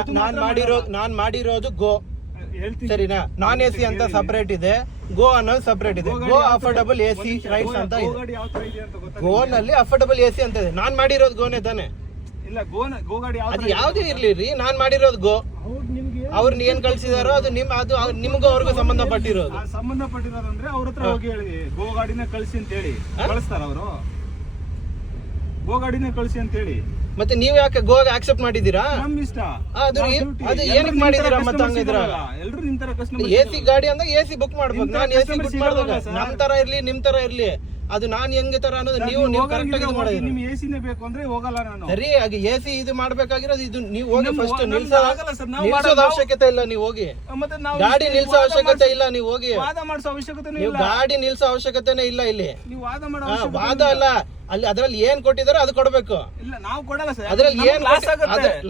ಅದು ನಾನ್ ಮಾಡಿರೋದು ಗೋ, ಸರಿನಾ? ನಾನ್ ಎಸಿ ಅಂತ ಸಪರೇಟ್ ಇದೆ, ಗೋ ಅನ್ನೋದು ಸಪರೇಟ್ ಇದೆ. ಗೋ ಅಫೋರ್ಡಬಲ್ ಎಸಿ ರೈಡ್ಸ್ ಅಂತ ಇದೆ. ಗೋ ನಲ್ಲಿ ಅಫೋರ್ಡಬಲ್ ಎಸಿ ಅಂತ ಇದೆ. ನಾನ್ ಮಾಡಿರೋದು ಗೋನೇ ತಾನೆ? ಇಲ್ಲ, ಗೋ ಗಾಡಿ ಅದು ಯಾವ್ದೇ ಇರ್ಲಿ ರೀ, ನಾನ್ ಮಾಡಿರೋದು ಗೋ. ಅವ್ರನ್ನ ಏನ್ ಕಳ್ಸಿದಾರೋ ಅದು ನಿಮ್ಗೂ ಅವ್ರಿಗೂ ಸಂಬಂಧಪಟ್ಟಿರೋದು. ಸಂಬಂಧಪಟ್ಟಿರೋದಂದ್ರೆ ಅವ್ರ ಹತ್ರ ಹೋಗಿ ಹೇಳಿ ಗೋ ಗಾಡಿನ ಕಳ್ಸಿ ಅಂತ ಹೇಳಿ ಕಳಿಸ್ತಾರ ಅವರು. ಗೋ ಗಾಡಿನ ಕಳ್ಸಿ ಅಂತ ಹೇಳಿ. ಮತ್ತೆ ನೀವ್ ಯಾಕೆ ಗೋ ಆಕ್ಸೆಪ್ಟ್ ಮಾಡಿದೀರಾ? ನಮ್ ಇಷ್ಟ. ಅದು ಏನಕ್ಕೆ ಮಾಡಿದೀರಾ? ಮತ್ತೆ ಹಂಗಿದ್ರ ಎಲ್ರು ನಿಮ್ ತರ ಕಸ್ಟಮರ್. ಎಸಿ ಗಾಡಿ ಅಂದ್ರೆ ಎಸಿ ಬುಕ್ ಮಾಡ್ಬೇಕು. ನಾನು ಎಸಿ ಬುಕ್ ಮಾಡಿದಾಗ ನಮ್ ತರ ಇರ್ಲಿ ನಿಮ್ ತರ ಇರ್ಲಿ, ಅದು ನಾನ್ ಹೆಂಗೆ ತರ ಅನ್ನೋದು ನೀವು ಕರೆಕ್ಟ್ ಆಗಿ ಮಾಡಿದ್ರಿ. ನಿಮ್ ಎಸಿನೇ ಬೇಕು ಅಂದ್ರೆ ಹೋಗಲ್ಲ ನಾನು. ಸರಿ, ಆಗ ಎಸಿ ಇದು ಮಾಡ್ಬೇಕಾಗಿರೋದು ಇದು. ನೀವು ಹೋಗಿ ಫಸ್ಟ್ ನಿಲ್ಸೋದ ಅವಶ್ಯಕತೆ ಇಲ್ಲ. ನೀವು ಹೋಗಿ ಗಾಡಿ ನಿಲ್ಸೋ ಅವಶ್ಯಕತೆ ಇಲ್ಲ. ನೀವು ಹೋಗಿ ವಾದ ಮಾಡಿಸೋ ಅವಶ್ಯಕತೆ ನೀವು ಗಾಡಿ ನಿಲ್ಸೋ ಅವಶ್ಯಕತೆನೇ ಇಲ್ಲ ಇಲ್ಲಿ. ನೀವು ವಾದ ಮಾಡೋ ವಾದ ಅಲ್ಲ, ಅಲ್ಲಿ ಅದ್ರಲ್ಲಿ ಏನ್ ಕೊಟ್ಟಿದಾರೋ ಅದು ಕೊಡ್ಬೇಕು. ಇಲ್ಲ, ನಾವು ಕೊಡಲ್ಲ ಸರ್. ಅದ್ರಲ್ಲಿ ಏನ್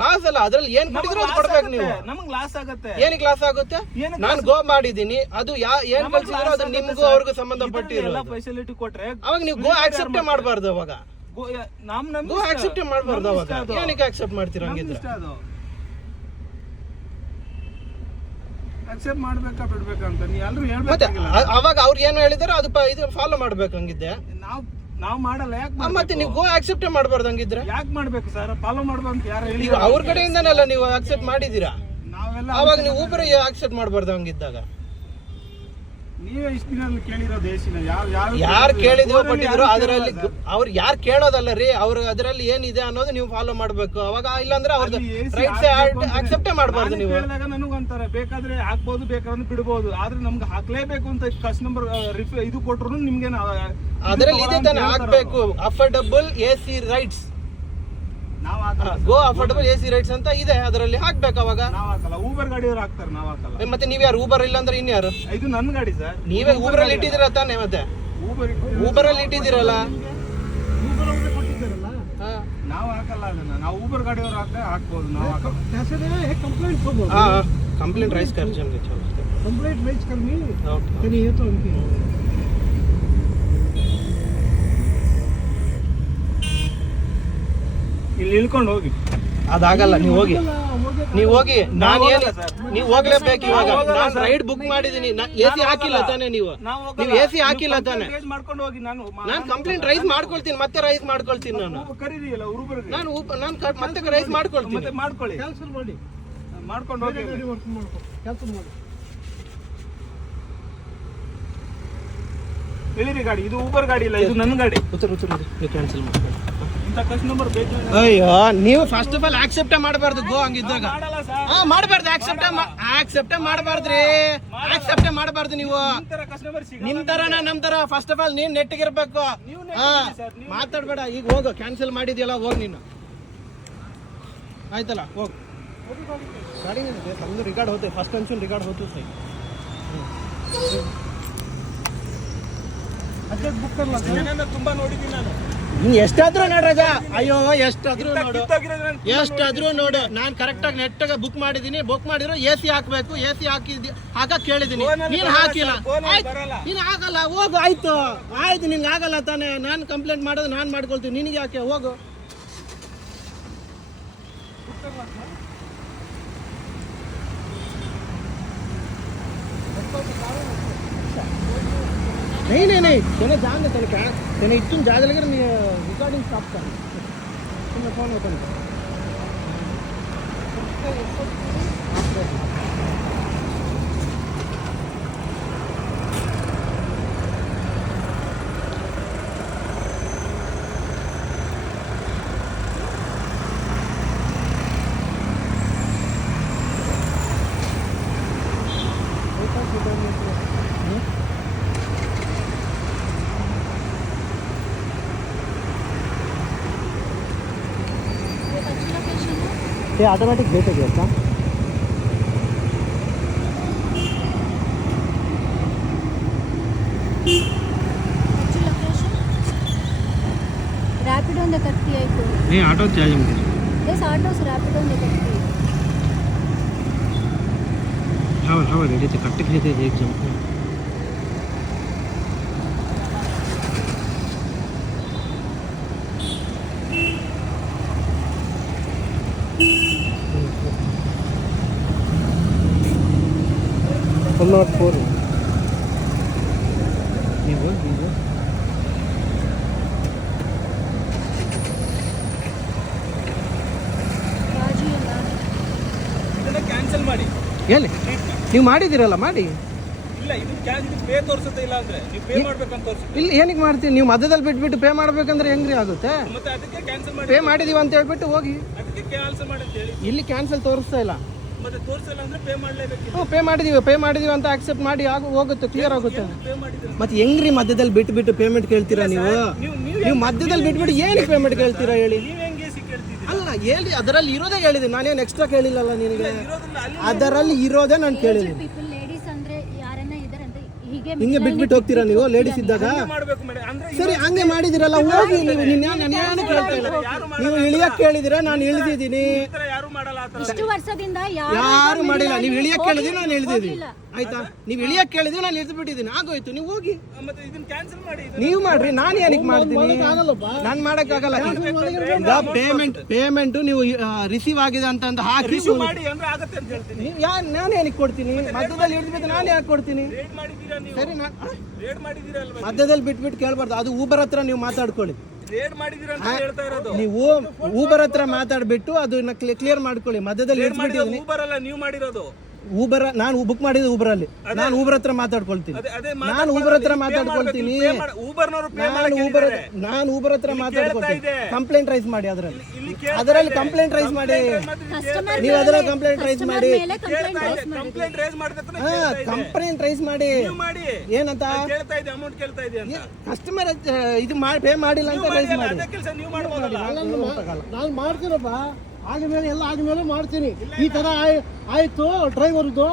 ಲಾಸ್ ಅಲ್ಲ, ಅದ್ರಲ್ಲಿ ಏನ್ ಕೊಟ್ಟಿದ್ರು ಅದು ಕೊಡ್ಬೇಕು ನೀವು. ನಮಗ್ ಲಾಸ್ ಆಗುತ್ತೆ. ಏನಕ್ಕೆ ಲಾಸ್ ಆಗುತ್ತೆ? ನಾನು ಗೋ ಮಾಡಿದೀನಿ, ಅದು ಏನ್ ಕಳ್ಸಿದ್ರು ಅದು ನಿಮ್ಗೂ ಅವ್ರಿಗೂ ಸಂಬಂಧಪಟ್ಟಿರೋ ಫೆಸಿಲಿಟಿ ಕೊಟ್ರೆ ಅವಾಗ ನೀವು ಗೋ ಆಕ್ಸೆಪ್ಟ್ ಮಾಡಬಾರ್ದು. ಅವಾಗ ಗೋ ಆಕ್ಸೆಪ್ಟ್ ಮಾಡಬಾರ್ದು. ಅವಾಗ ಏನಕ್ಕೆ ಆಕ್ಸೆಪ್ಟ್ ಮಾಡ್ತೀರಾ? ಹಂಗಿದ್ರೆ ಅಕ್ಸೆಪ್ಟ್ ಮಾಡ್ಬೇಕಾ ಬಿಡ್ಬೇಕಾ ಅಂತ ನೀವು ಎಲ್ಲರೂ ಮತ್ತೆ ಹೇಳ್ಬೇಕು. ಅವಾಗ ಅವ್ರು ಏನು ಹೇಳಿದಾರೋ ಅದು ಇದು ಫಾಲೋ ಮಾಡ್ಬೇಕು. ಹಂಗಿದ್ದೆ ನಾವು ಮಾಡಲ್ಲ. ಯಾಕೆ ಮತ್ತೆ ನೀವು ಗೋ ಆಕ್ಸೆಪ್ಟ್ ಮಾಡಬಾರ್ದು. ಹಂಗಿದ್ರೆ ಯಾಕೆ ಮಾಡ್ಬೇಕು ಸರ್? ಫಾಲೋ ಮಾಡ್ಬೇಕು ಅಂತ ಯಾರು ಹೇಳಿ? ಅವ್ರ ಕಡೆಯಿಂದನಲ್ಲ ನೀವು ಆಕ್ಸೆಪ್ಟ್ ಮಾಡಿದೀರಾ. ನಾವೆಲ್ಲ ಅವಾಗ ನೀವು ಊಬರ್ ಆಕ್ಸೆಪ್ಟ್ ಮಾಡಬಾರ್ದು. ಹಂಗಿದ್ದಾಗ ನೀವೇ ಇಷ್ಟು ದಿನ ಕೇಳಿರೋದು ಎಸಿನ ಯಾರು ಕೇಳಿದ್ರು ಕೊಟ್ಟಿದ್ರು ಅದರಲ್ಲಿ ಅವ್ರು ಯಾರು ಕೇಳೋದಲ್ಲ ರೀ. ಅವ್ರು ಅದರಲ್ಲಿ ಏನಿದೆ ಅನ್ನೋದು ನೀವು ಫಾಲೋ ಮಾಡ್ಬೇಕು. ಅವಾಗ ಇಲ್ಲಾಂದ್ರೆ ಅವ್ರದ್ದು ರೈಟ್ಸ್ ಆಕ್ಸೆಪ್ಟೇ ಮಾಡಬಾರ್ದು. ನೀವು ಹೇಳಿದಾಗ ನನಗೂ ಅಂತಾರೆ ಬೇಕಾದ್ರೆ ಹಾಕ್ಬೋದು, ಬೇಕಾದ್ರೆ ಬಿಡ್ಬೋದು, ಆದ್ರೆ ನಮ್ಗೆ ಹಾಕ್ಲೇಬೇಕು ಅಂತ ಕಸ್ಟಮರ್ ಇದು ಕೊಟ್ರು ನಿಮ್ಗೆ ಅದರಲ್ಲಿ ಇದೆ ತಾನೆ ಹಾಕ್ಬೇಕು. ಅಫೋರ್ಡಬಲ್ ಎಸಿ ರೈಟ್ಸ್, ಗೋ ಅಫೋರ್ಡಬಲ್ ಎಸಿ ರೈಟ್ಸ್ ಅಂತ ಇದೆ, ಅದರಲ್ಲಿ ಹಾಕ್ಬೇಕು. ಅವಾಗ ಊಬರ್ ಗಾಡಿಯವ್ರು ಹಾಕ್ತಾರೆ, ನಾವ್ ಹಾಕಲ್ಲ. ಮತ್ತೆ ನೀವ್ ಯಾರು? ಊಬರ್ ಇಲ್ಲ ಅಂದ್ರೆ ಇನ್ಯಾರು? ಇದು ನನ್ನ ಗಾಡಿ ಸರ್. ನೀವೇ ಊಬರ್ ಅಲ್ಲಿ ಇಟ್ಟಿದ್ದೀರಾ ತಾನೆ? ಮತ್ತೆ ಊಬರ್ ಅಲ್ಲಿ ಇಟ್ಟಿದ್ದೀರಲ್ಲ, ನಾವು ಹಾಕಲ್ಲ ಅದನ್ನ. ನಾವು ಊಬರ್ ಗಾಡಿಯವ್ರು ಹಾಕ್ಬೋದು, ನಾವು ಹಾಕಲ್ಲ. कंप्लेंट राइज कर देंगे. कंप्लेंट राइज करनी है ये तो उनकी ಇಲ್ಲಿ ಇಳ್ಕೊಂಡು ಹೋಗಿ. ಅದಾಗಲ್ಲ, ನೀವು ಹೋಗಿ. ನಾನು ನೀವು ಹೋಗ್ಲೇಬೇಕು. ಇವಾಗ ನಾನು ರೈಡ್ ಬುಕ್ ಮಾಡಿದೀನಿ. ಎಸಿ ಹಾಕಿಲ್ಲ ತಾನೆ? ನೀವು ಎಸಿ ಹಾಕಿಲ್ಲ ತಾನೆ? ಮಾಡ್ಕೊಂಡು ಹೋಗಿ. ನಾನು ಕಂಪ್ಲೇಂಟ್ ರೈಸ್ ಮಾಡ್ಕೊಳ್ತೀನಿ, ಮತ್ತೆ ರೈಸ್ ಮಾಡ್ಕೊಳ್ತೀನಿ. ನಾನು ಮತ್ತೆ ರೈಸ್ ಮಾಡ್ಕೊಳ್ತೀನಿ. ಮತ್ತೆ ಮಾಡ್ಕೊಳ್ಳಿ, ಕ್ಯಾನ್ಸಲ್ ಮಾಡಿ, ಮಾಡ್ಕೊಂಡು ಹೋಗಿ. ಕ್ಯಾನ್ಸಲ್ ಮಾಡಿ ಹೇಳಿರಿ ಗಾಡಿ. ಇದು ಊಬರ್ ಗಾಡಿ ಇಲ್ಲ, ಇದು ನನ್ನ ಗಾಡಿ. ಕ್ಯಾನ್ಸಲ್ ಮಾಡಿ. ಅಯ್ಯೋ, ನೀವು ಫಸ್ಟ್ ಆಫ್ ಆಲ್ ಆಕ್ಸೆಪ್ಟ್ ಮಾಡಬಾರ್ದು. ಗೋ ಹಂಗಿದ್ದಾಗ ಮಾಡಬಾರ್ದು. ಆಕ್ಸೆಪ್ಟ್ ಮಾಡಬಾರ್ದ್ರಿ. ಆಕ್ಸೆಪ್ಟ್ ಮಾಡಬಾರ್ದು. ನೀವು ನಿಮ್ ತರನ ನಮ್ ತರ. ಫಸ್ಟ್ ಆಫ್ ಆಲ್ ನೀನ್ ನೆಟ್ಟಿಗಿರ್ಬೇಕು. ಮಾತಾಡ್ಬೇಡ. ಈಗ ಹೋಗು, ಕ್ಯಾನ್ಸಲ್ ಮಾಡಿದ್ಯಲ್ಲ, ಹೋಗ್ ನೀನು. ಆಯ್ತಲ್ಲ, ಹೋಗ್. ಗಾಡಿ ನಮ್ದು ರಿಕಾರ್ಡ್ ಹೋಗ್ತದೆ. ಫಸ್ಟ್ ಒಂಚೂರು ರಿಕಾರ್ಡ್ ಹೋಗ್ತದೆ ಸೈ. ತುಂಬಾ ನೋಡಿದ್ದೀನಿ ನಾನು. ಎಷ್ಟಾದ್ರೂ ನೋಡ್ರಜ. ಅಯ್ಯೋ, ಎಷ್ಟಾದ್ರೂ ನೋಡು. ನಾನ್ ಕರೆಕ್ಟ್ ಆಗಿ ನೆಟ್ಟಾಗ ಬುಕ್ ಮಾಡಿದೀನಿ. ಬುಕ್ ಮಾಡಿರೋ ಎಸಿ ಹಾಕ್ಬೇಕು. ಎಸಿ ಹಾಕಕ್ ಕೇಳಿದೀನಿ, ನೀನ್ ಹಾಕಿಲ್ಲ. ನೀನ್ ಆಗಲ್ಲ, ಹೋಗು. ಆಯ್ತು ನಿನ್ಗೆ ಆಗಲ್ಲ ತಾನೆ? ನಾನ್ ಕಂಪ್ಲೇಂಟ್ ಮಾಡೋದು ನಾನ್ ಮಾಡ್ಕೊಳ್ತೀನಿ. ನಿನಗೆ ಯಾಕೆ? ಹೋಗು. नहीं तेने जान दे. तेने इतनी ज़्यादा लग रहा है. रिकॉर्डिंग स्टॉप कर. तुमने फोन ओपन कर. ते ऑटोमेटिक भेटेल का? रैपिडो ने करती है को नहीं ऑटो चार्जिंग यस ऑटो से रैपिडो ने करती है. हवा रेडी से कट के लेते एक जम. 104 ನೀವು ಬಾಜಿ ಎಲ್ಲ ಇದನ್ನ ಕ್ಯಾನ್ಸಲ್ ಮಾಡಿ. ಹೇಳಿ ನೀವು ಮಾಡಿದ್ದೀರಲ್ಲ ಮಾಡಿ. ಇಲ್ಲ ಇದು ಪೇ ತೋರಿಸುತ್ತೆ, ಇಲ್ಲ ಅಂದ್ರೆ ನೀವು ಪೇ ಮಾಡ್ಬೇಕಂತ ತೋರಿಸುತ್ತೆ. ಇಲ್ಲಿ ಏನಕ್ಕೆ ಮಾಡ್ತೀನಿ ನೀವು ಮಧ್ಯದಲ್ಲಿ ಬಿಟ್ಬಿಟ್ಟು ಪೇ ಮಾಡ್ಬೇಕಂದ್ರೆ ಹೆಂಗ್ರಿ ಆಗುತ್ತೆ? ಮತ್ತೆ ಅದಕ್ಕೆ ಕ್ಯಾನ್ಸಲ್ ಮಾಡಿ. ಪೇ ಮಾಡಿದೀವಿ ಅಂತ ಹೇಳ್ಬಿಟ್ಟು ಹೋಗಿ. ಅದಕ್ಕೆ ಕ್ಯಾನ್ಸಲ್ ಮಾಡಿ ಅಂತ ಹೇಳಿ. ಇಲ್ಲಿ ಕ್ಯಾನ್ಸಲ್ ತೋರಿಸ್ತಾ ಇಲ್ಲ. ಮತ್ತೆ ತೋರಿಸಲ್ಲ ಅಂದ್ರೆ ಪೇ ಮಾಡ್ಲೇಬೇಕು. ಹ್ಞೂ ಪೇ ಮಾಡಿದೀವಿ ಅಂತ ಆಕ್ಸೆಪ್ಟ್ ಮಾಡಿ ಹೋಗುತ್ತೆ, ಕ್ಲಿಯರ್ ಆಗುತ್ತೆ. ಪೇ ಮಾಡಿದ್ರೆ ಮತ್ತೆ ಹೆಂಗ್ರಿ ಮಧ್ಯದಲ್ಲಿ ಬಿಟ್ಟು ಪೇಮೆಂಟ್ ಕೇಳ್ತೀರಾ ನೀವು? ನೀವು ಮಧ್ಯದಲ್ಲಿ ಬಿಟ್ಬಿಟ್ಟು ಏನಕ್ಕೆ ಪೇಮೆಂಟ್ ಕೇಳ್ತೀರಾ ಹೇಳಿ? ನೀವ್ ಹೆಂಗೆ ಕೇಳ್ತಿದ್ದೀರಿ? ಅಲ್ಲ ಹೇಳಿ, ಅದರಲ್ಲಿ ಇರೋದೇ ಹೇಳಿದ್ದೀನಿ, ನಾನೇನು ಎಕ್ಸ್ಟ್ರಾ ಕೇಳಿಲ್ಲಲ್ಲ ನಿನಗೆ. ಇರೋದಿಲ್ಲ ಅಲ್ಲಿ. ಅದರಲ್ಲಿ ಇರೋದೇ ನಾನು ಕೇಳಿದ್ದೀನಿ. ಪೀಪಲ್ ಲೇಡೀಸ್ ಅಂದ್ರೆ ಯಾರನ್ನ ಇದಾರೆ ಅಂತ ಹೀಗೆ ಹಿಂಗೆ ಬಿಟ್ಬಿಟ್ಟು ಹೋಗ್ತೀರಾ ನೀವು ಲೇಡೀಸ್ ಇದ್ದಾಗ? ಮಾಡ್ಬೇಕು ಮೇಡಮ್. ಅಂದ್ರೆ ಸರಿ ಹಂಗೆ ಮಾಡಿದಿರಲ್ಲ, ಹೋಗಿ ನೀವು. ನಾನು ಕೇಳ್ತಾ ಇಲ್ಲ, ನೀವು ಇಳಿಯಕ್ಕೆ ಕೇಳಿದಿರ, ನಾನು ಇಳಿದಿದ್ದೀನಿ. ಈ ತರ ಯಾರು ಮಾಡಲ್ಲ ಆ ತರ. ಇಷ್ಟು ವರ್ಷದಿಂದ ಯಾರು ಮಾಡಿಲ್ಲ. ನೀವು ಇಳಿಯಕ್ಕೆ ಕೇಳಿದ್ರೆ ನಾನು ಇಳಿದಿದ್ದೀನಿ, ಆಯ್ತಾ? ನೀವು ಇಳಿಯಕ್ಕೆ ಕೇಳಿದ್ರೆ ನಾನು ಇಳಿದು ಬಿಟ್ಟಿದ್ದೀನಿ, ಆಗೋಯ್ತು. ನೀವು ಹೋಗಿ, ಮತ್ತೆ ಇದನ್ನ ಕ್ಯಾನ್ಸಲ್ ಮಾಡಿ. ನೀವು ಮಾಡ್ರಿ, ನಾನು ಏನಕ್ಕೆ ಮಾಡ್ತೀನಿ? ನಾನು ಮಾಡಕ್ಕಾಗಲ್ಲ. ಈಗ ಪೇಮೆಂಟ್ ನೀವು ರಿಸೀವ್ ಆಗಿದೆ ಅಂತ ಹಾಕಿ ರಿಸೀವ್ ಮಾಡಿ ಅಂದ್ರೆ ಆಗತ್ತೆ ಅಂತ ಹೇಳ್ತೀನಿ. ನಾನು ಏನಕ್ಕೆ ಕೊಡ್ತೀನಿ? ಮಧ್ಯದಲ್ಲಿ ಹಿಡಿದ್ಬಿಟ್ಟು ನಾನು ಯಾಕೆ ಕೊಡ್ತೀನಿ? ರೇಟ್ ಮಾಡಿದ್ದೀರಾ ನೀವು? ಸರಿ, ರೇಟ್ ಮಾಡಿದ್ದೀರಾ ಅಲ್ವಾ? ಮಧ್ಯದಲ್ಲಿ ಬಿಟ್ಬಿಟ್ಟು ಕೇಳ್ಬಾರ್ದು. ಅದು ಊಬರ್ ಹತ್ರ ನೀವು ಮಾತಾಡ್ಕೊಳ್ಳಿ. ರೇಟ್ ಮಾಡಿದ್ದೀರಾ ಅಂತ ಹೇಳ್ತಾ ಇರೋದು. ನೀವು ಊಬರ್ ಹತ್ರ ಮಾತಾಡ್ಬಿಟ್ಟು ಅದನ್ನ ಕ್ಲಿಯರ್ ಮಾಡ್ಕೊಳ್ಳಿ. ಮಧ್ಯದಲ್ಲಿ ಹಿಡಿದ್ಬಿಟ್ಟಿದ್ದೀನಿ. ಊಬರ್ ಅಲ್ಲ ನೀವು ಮಾಡಿರೋದು. ಊಬರ್ ನಾನು ಬುಕ್ ಮಾಡಿದ್ದು ಊಬರ್ ಅಲ್ಲಿ. ನಾನು ಊಬರ್ ಹತ್ರ ಮಾತಾಡ್ಕೊಳ್ತೀನಿ. ಅದೇ ನಾನು ಊಬರ್ ಹತ್ರ ಮಾತಾಡ್ಕೊಳ್ತೀನಿ. ಊಬರ್ನವರು ಪೇ ನಾನು ಊಬರ್ ಹತ್ರ ಮಾತಾಡ್ಕೊಳ್ತೀನಿ. ಇದೆ. ಕಂಪ್ಲೇಂಟ್ ರೈಸ್ ಮಾಡಿ ಅದರಲ್ಲಿ. ಇಲ್ಲಿ ಅದರಲ್ಲಿ ಕಂಪ್ಲೇಂಟ್ ರೈಸ್ ಮಾಡಿ. ಕಸ್ಟಮರ್ ನೀವು ಅದರಲ್ಲಿ ಕಂಪ್ಲೇಂಟ್ ರೈಸ್ ಮಾಡಿ. ಕಂಪ್ಲೇಂಟ್ ರೇಸ್ ಮಾಡಿದ್ರೆ ಹಾ, ಕಂಪ್ಲೇಂಟ್ ರೈಸ್ ಮಾಡಿ. ನೀವು ಮಾಡಿ. ಏನಂತ? ಕೇಳ್ತಾ ಇದೆ, ಅಮೌಂಟ್ ಕೇಳ್ತಾ ಇದೆ ಅಂತ. ಕಸ್ಟಮರ್ ಇದು ಪೇ ಮಾಡಿಲ್ಲ ಅಂತ ರೈಸ್ ಮಾಡಿ. ಅದೇ ಕೆಲಸ ನೀವು ಮಾಡ್ಬೋದಲ್ಲ. ನಾನು ಮಾಡ್ತೀನಪ್ಪ, ಆದ್ಮೇಲೆ ಎಲ್ಲ ಆದ್ಮೇಲೆ ಮಾಡ್ತೀನಿ. ಈ ತರ ಆಯ್ತು ಡ್ರೈವರ್ದು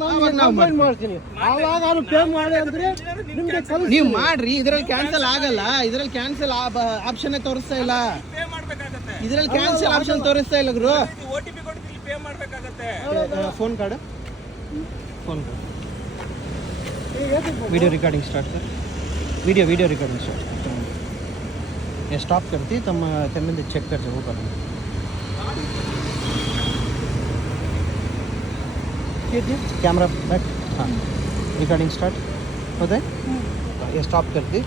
ಕಂಪ್ಲೇಂಟ್ ಮಾಡ್ತೀನಿ. ಆವಾಗ ಅವ್ರು ಪೇ ಮಾಡಿ ಅಂದ್ರೆ ನಿಮ್ಗೆ ನೀವು ಮಾಡ್ರಿ. ಇದ್ರಲ್ಲಿ ಕ್ಯಾನ್ಸಲ್ ಆಗಲ್ಲ. ಇದ್ರಲ್ಲಿ ಕ್ಯಾನ್ಸಲ್ ಆಪ್ಷನ್ ತೋರಿಸ್ತಾ ಇಲ್ಲ. ಪೇ ಮಾಡ್ಬೇಕಾಗತ್ತೆ. ಇದ್ರಲ್ಲಿ ಕ್ಯಾನ್ಸಲ್ ಆಪ್ಷನ್ ತೋರಿಸ್ತಾ ಇಲ್ಲ ಗುರು. OTP ಕೊಡ್ತೀನಿ, ಪೇ ಮಾಡ್ಬೇಕಾಗತ್ತೆ. Phone card video recording start कर. वीडियो रिकॉर्डिंग स्टार्ट कर. ये स्टॉप करती तम तमिंद चेक कर वो कर. Camera back. हाँ, रिकॉर्डिंग स्टार्ट होता है. ये स्टॉप करती.